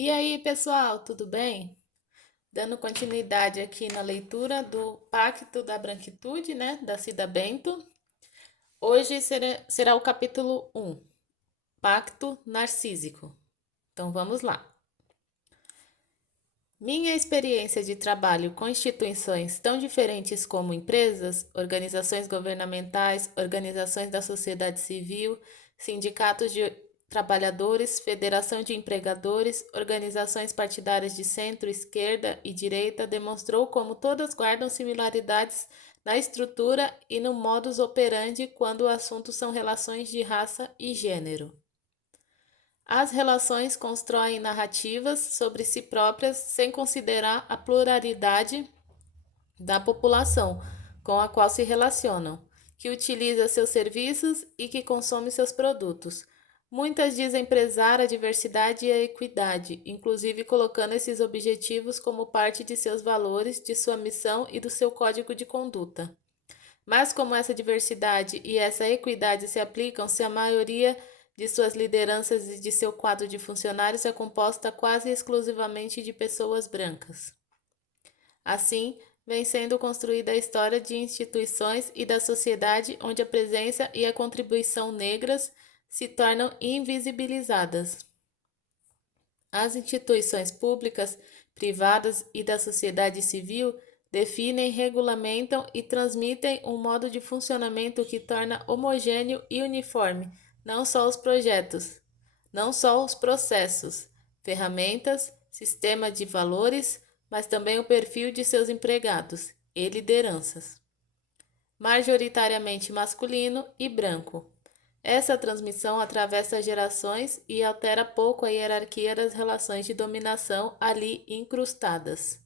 E aí, pessoal, tudo bem? Dando continuidade aqui na leitura do Pacto da Branquitude, né, da Cida Bento. Hoje será o capítulo 1, Pacto Narcísico. Então vamos lá. Minha experiência de trabalho com instituições tão diferentes como empresas, organizações governamentais, organizações da sociedade civil, sindicatos de trabalhadores, federação de empregadores, organizações partidárias de centro, esquerda e direita demonstrou como todas guardam similaridades na estrutura e no modus operandi quando o assunto são relações de raça e gênero. As relações constroem narrativas sobre si próprias sem considerar a pluralidade da população com a qual se relacionam, que utiliza seus serviços e que consome seus produtos. Muitas dizem prezar a diversidade e a equidade, inclusive colocando esses objetivos como parte de seus valores, de sua missão e do seu código de conduta. Mas como essa diversidade e essa equidade se aplicam se a maioria de suas lideranças e de seu quadro de funcionários é composta quase exclusivamente de pessoas brancas. Assim, vem sendo construída a história de instituições e da sociedade onde a presença e a contribuição negras se tornam invisibilizadas. As instituições públicas, privadas e da sociedade civil definem, regulamentam e transmitem um modo de funcionamento que torna homogêneo e uniforme não só os projetos, não só os processos, ferramentas, sistema de valores, mas também o perfil de seus empregados e lideranças. Majoritariamente masculino e branco. Essa transmissão atravessa gerações e altera pouco a hierarquia das relações de dominação ali incrustadas.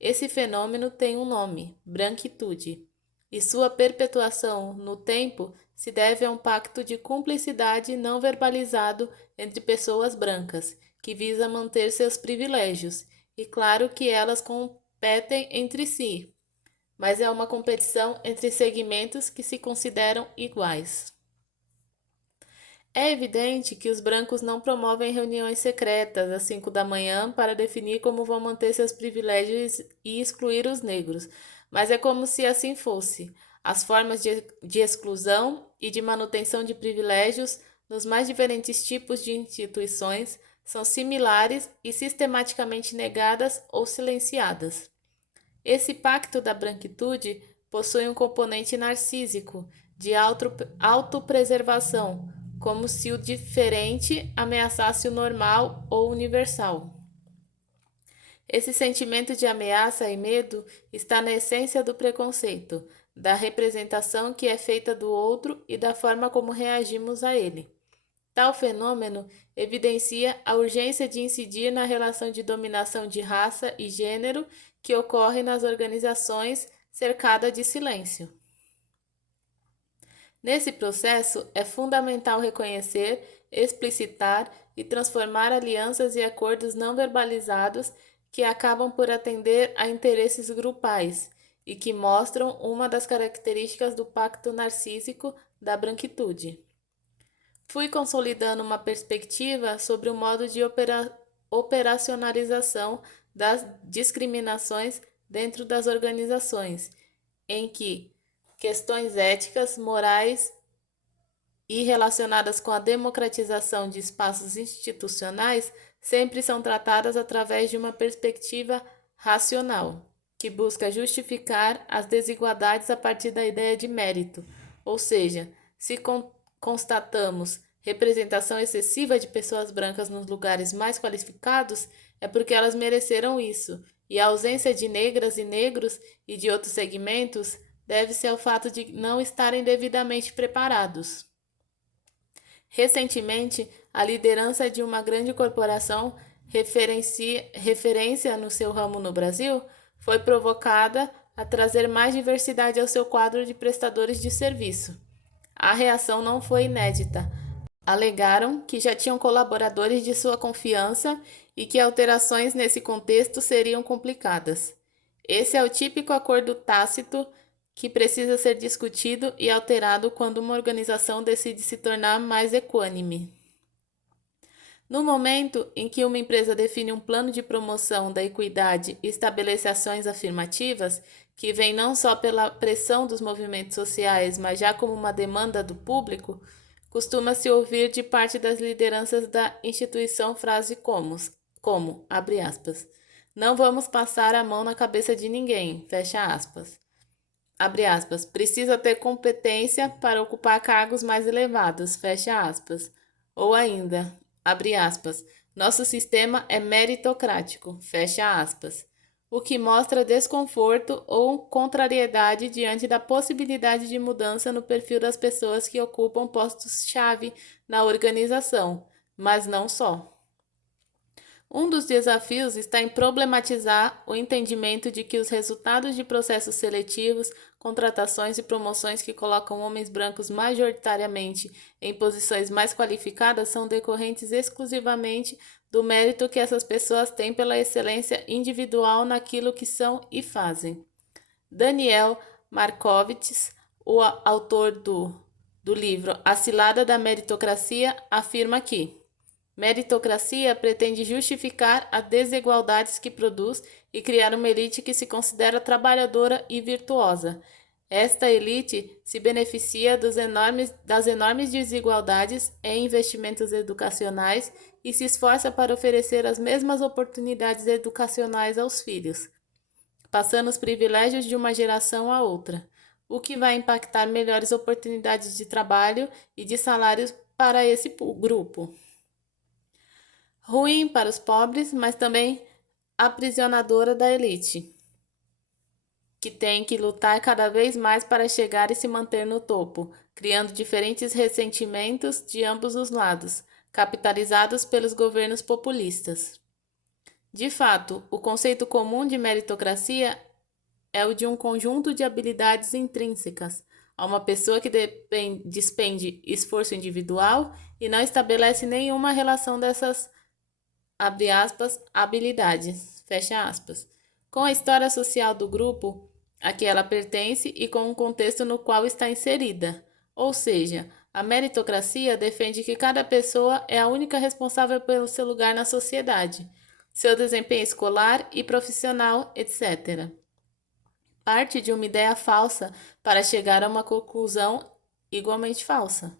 Esse fenômeno tem um nome, branquitude, e sua perpetuação no tempo se deve a um pacto de cumplicidade não verbalizado entre pessoas brancas, que visa manter seus privilégios, e claro que elas competem entre si, mas é uma competição entre segmentos que se consideram iguais. É evidente que os brancos não promovem reuniões secretas às 5 da manhã para definir como vão manter seus privilégios e excluir os negros, mas é como se assim fosse. As formas de exclusão e de manutenção de privilégios nos mais diferentes tipos de instituições são similares e sistematicamente negadas ou silenciadas. Esse pacto da branquitude possui um componente narcísico, de autopreservação, como se o diferente ameaçasse o normal ou universal. Esse sentimento de ameaça e medo está na essência do preconceito, da representação que é feita do outro e da forma como reagimos a ele. Tal fenômeno evidencia a urgência de incidir na relação de dominação de raça e gênero que ocorre nas organizações cercada de silêncio. Nesse processo, é fundamental reconhecer, explicitar e transformar alianças e acordos não verbalizados que acabam por atender a interesses grupais e que mostram uma das características do pacto narcísico da branquitude. Fui consolidando uma perspectiva sobre o modo de operacionalização das discriminações dentro das organizações, em que questões éticas, morais e relacionadas com a democratização de espaços institucionais sempre são tratadas através de uma perspectiva racional, que busca justificar as desigualdades a partir da ideia de mérito, ou seja, se constatamos representação excessiva de pessoas brancas nos lugares mais qualificados, é porque elas mereceram isso, e a ausência de negras e negros e de outros segmentos deve-se ao fato de não estarem devidamente preparados. Recentemente, a liderança de uma grande corporação referência no seu ramo no Brasil foi provocada a trazer mais diversidade ao seu quadro de prestadores de serviço. A reação não foi inédita. Alegaram que já tinham colaboradores de sua confiança e que alterações nesse contexto seriam complicadas. Esse é o típico acordo tácito que precisa ser discutido e alterado quando uma organização decide se tornar mais equânime. No momento em que uma empresa define um plano de promoção da equidade e estabelece ações afirmativas, que vêm não só pela pressão dos movimentos sociais, mas já como uma demanda do público, costuma-se ouvir de parte das lideranças da instituição frase como, abre aspas, não vamos passar a mão na cabeça de ninguém, fecha aspas. Abre aspas, precisa ter competência para ocupar cargos mais elevados, fecha aspas. Ou ainda, abre aspas, nosso sistema é meritocrático, fecha aspas. O que mostra desconforto ou contrariedade diante da possibilidade de mudança no perfil das pessoas que ocupam postos-chave na organização, mas não só. Um dos desafios está em problematizar o entendimento de que os resultados de processos seletivos, contratações e promoções que colocam homens brancos majoritariamente em posições mais qualificadas são decorrentes exclusivamente do mérito que essas pessoas têm pela excelência individual naquilo que são e fazem. Daniel Markovits, o autor do livro A Cilada da Meritocracia, afirma que meritocracia pretende justificar as desigualdades que produz e criar uma elite que se considera trabalhadora e virtuosa. Esta elite se beneficia das enormes desigualdades em investimentos educacionais e se esforça para oferecer as mesmas oportunidades educacionais aos filhos, passando os privilégios de uma geração a outra, o que vai impactar melhores oportunidades de trabalho e de salários para esse grupo. Ruim para os pobres, mas também aprisionadora da elite, que tem que lutar cada vez mais para chegar e se manter no topo, criando diferentes ressentimentos de ambos os lados, capitalizados pelos governos populistas. De fato, o conceito comum de meritocracia é o de um conjunto de habilidades intrínsecas a uma pessoa que despende esforço individual e não estabelece nenhuma relação dessas abre aspas, habilidades, fecha aspas, com a história social do grupo a que ela pertence e com o contexto no qual está inserida. Ou seja, a meritocracia defende que cada pessoa é a única responsável pelo seu lugar na sociedade, seu desempenho escolar e profissional, etc. Parte de uma ideia falsa para chegar a uma conclusão igualmente falsa.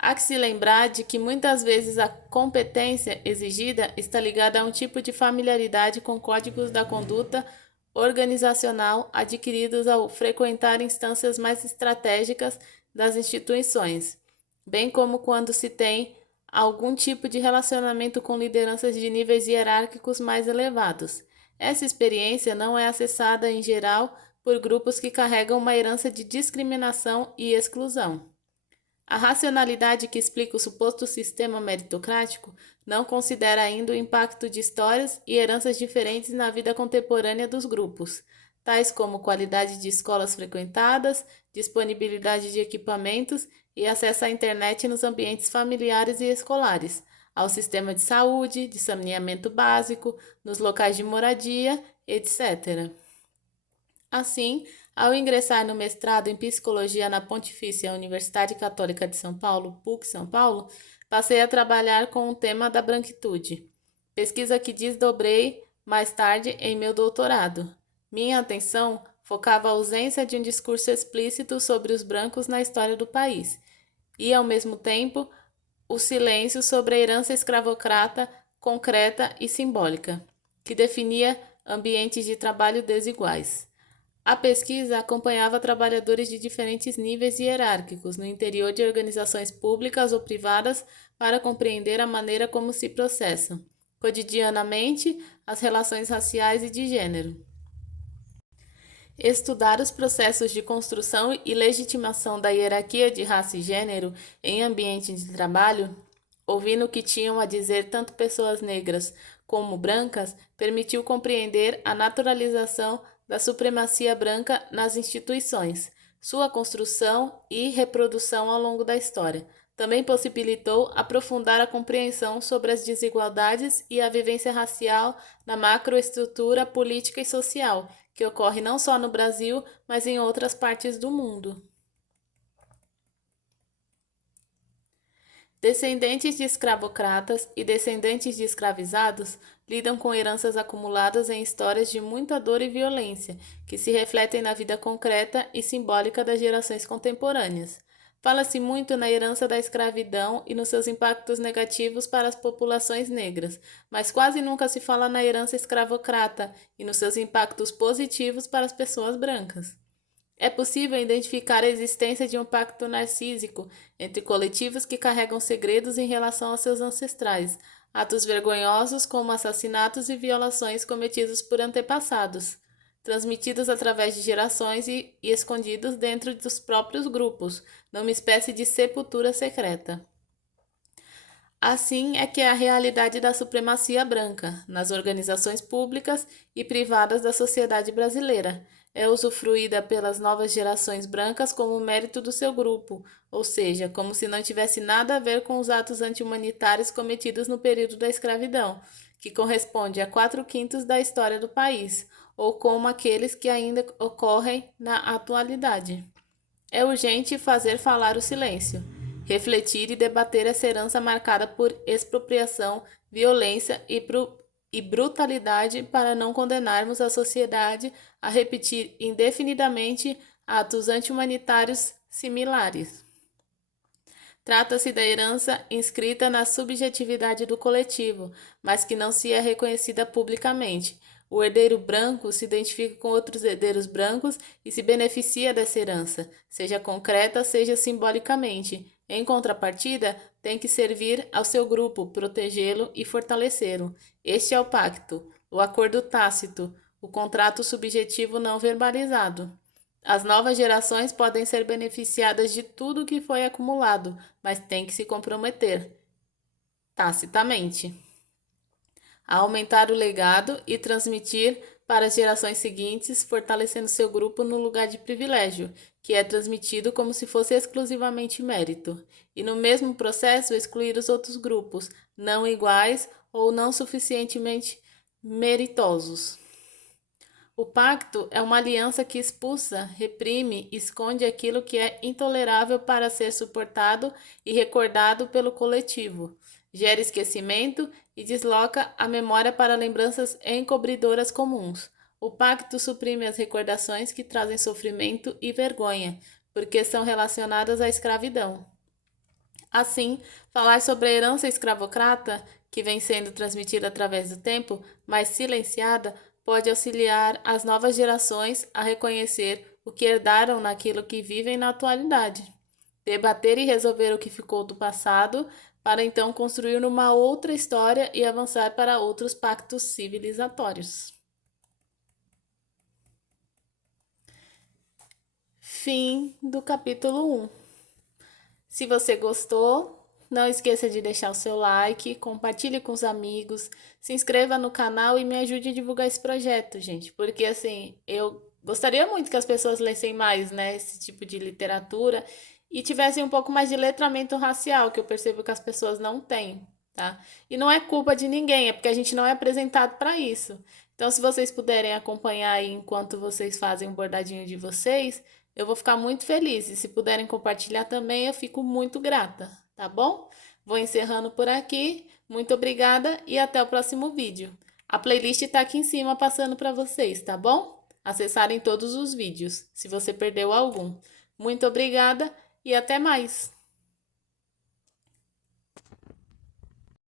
Há que se lembrar de que muitas vezes a competência exigida está ligada a um tipo de familiaridade com códigos da conduta organizacional adquiridos ao frequentar instâncias mais estratégicas das instituições, bem como quando se tem algum tipo de relacionamento com lideranças de níveis hierárquicos mais elevados. Essa experiência não é acessada, em geral, por grupos que carregam uma herança de discriminação e exclusão. A racionalidade que explica o suposto sistema meritocrático não considera ainda o impacto de histórias e heranças diferentes na vida contemporânea dos grupos, tais como qualidade de escolas frequentadas, disponibilidade de equipamentos e acesso à internet nos ambientes familiares e escolares, ao sistema de saúde, de saneamento básico, nos locais de moradia, etc. Assim, ao ingressar no mestrado em Psicologia na Pontifícia Universidade Católica de São Paulo, PUC São Paulo, passei a trabalhar com o tema da branquitude, pesquisa que desdobrei mais tarde em meu doutorado. Minha atenção focava a ausência de um discurso explícito sobre os brancos na história do país e, ao mesmo tempo, o silêncio sobre a herança escravocrata concreta e simbólica, que definia ambientes de trabalho desiguais. A pesquisa acompanhava trabalhadores de diferentes níveis hierárquicos no interior de organizações públicas ou privadas para compreender a maneira como se processam, cotidianamente, as relações raciais e de gênero. Estudar os processos de construção e legitimação da hierarquia de raça e gênero em ambiente de trabalho, ouvindo o que tinham a dizer tanto pessoas negras como brancas, permitiu compreender a naturalização da supremacia branca nas instituições, sua construção e reprodução ao longo da história. Também possibilitou aprofundar a compreensão sobre as desigualdades e a vivência racial na macroestrutura política e social, que ocorre não só no Brasil, mas em outras partes do mundo. Descendentes de escravocratas e descendentes de escravizados lidam com heranças acumuladas em histórias de muita dor e violência, que se refletem na vida concreta e simbólica das gerações contemporâneas. Fala-se muito na herança da escravidão e nos seus impactos negativos para as populações negras, mas quase nunca se fala na herança escravocrata e nos seus impactos positivos para as pessoas brancas. É possível identificar a existência de um pacto narcísico entre coletivos que carregam segredos em relação aos seus ancestrais, atos vergonhosos como assassinatos e violações cometidos por antepassados, transmitidos através de gerações e escondidos dentro dos próprios grupos, numa espécie de sepultura secreta. Assim é que é a realidade da supremacia branca nas organizações públicas e privadas da sociedade brasileira. É usufruída pelas novas gerações brancas como mérito do seu grupo, ou seja, como se não tivesse nada a ver com os atos anti-humanitários cometidos no período da escravidão, que corresponde a 4/5 da história do país, ou como aqueles que ainda ocorrem na atualidade. É urgente fazer falar o silêncio, refletir e debater essa herança marcada por expropriação, violência e brutalidade para não condenarmos a sociedade a repetir indefinidamente atos anti-humanitários similares. Trata-se da herança inscrita na subjetividade do coletivo, mas que não se é reconhecida publicamente. O herdeiro branco se identifica com outros herdeiros brancos e se beneficia dessa herança, seja concreta, seja simbolicamente. Em contrapartida, tem que servir ao seu grupo, protegê-lo e fortalecê-lo. Este é o pacto, o acordo tácito, o contrato subjetivo não verbalizado. As novas gerações podem ser beneficiadas de tudo que foi acumulado, mas têm que se comprometer, tacitamente, a aumentar o legado e transmitir para as gerações seguintes, fortalecendo seu grupo no lugar de privilégio, que é transmitido como se fosse exclusivamente mérito, e no mesmo processo excluir os outros grupos, não iguais ou não suficientemente meritosos. O pacto é uma aliança que expulsa, reprime, esconde aquilo que é intolerável para ser suportado e recordado pelo coletivo, gera esquecimento e desloca a memória para lembranças encobridoras comuns. O pacto suprime as recordações que trazem sofrimento e vergonha, porque são relacionadas à escravidão. Assim, falar sobre a herança escravocrata, que vem sendo transmitida através do tempo, mas silenciada, pode auxiliar as novas gerações a reconhecer o que herdaram naquilo que vivem na atualidade. Debater e resolver o que ficou do passado, para então construir uma outra história e avançar para outros pactos civilizatórios. Fim do capítulo 1. Se você gostou, não esqueça de deixar o seu like, compartilhe com os amigos, se inscreva no canal e me ajude a divulgar esse projeto, gente. Porque assim, eu gostaria muito que as pessoas lessem mais, né, esse tipo de literatura e tivessem um pouco mais de letramento racial, que eu percebo que as pessoas não têm, tá? E não é culpa de ninguém, é porque a gente não é apresentado para isso. Então, se vocês puderem acompanhar aí enquanto vocês fazem o bordadinho de vocês, eu vou ficar muito feliz. E se puderem compartilhar também, eu fico muito grata, tá bom? Vou encerrando por aqui. Muito obrigada e até o próximo vídeo. A playlist está aqui em cima passando para vocês, tá bom? Acessarem todos os vídeos, se você perdeu algum. Muito obrigada e até mais!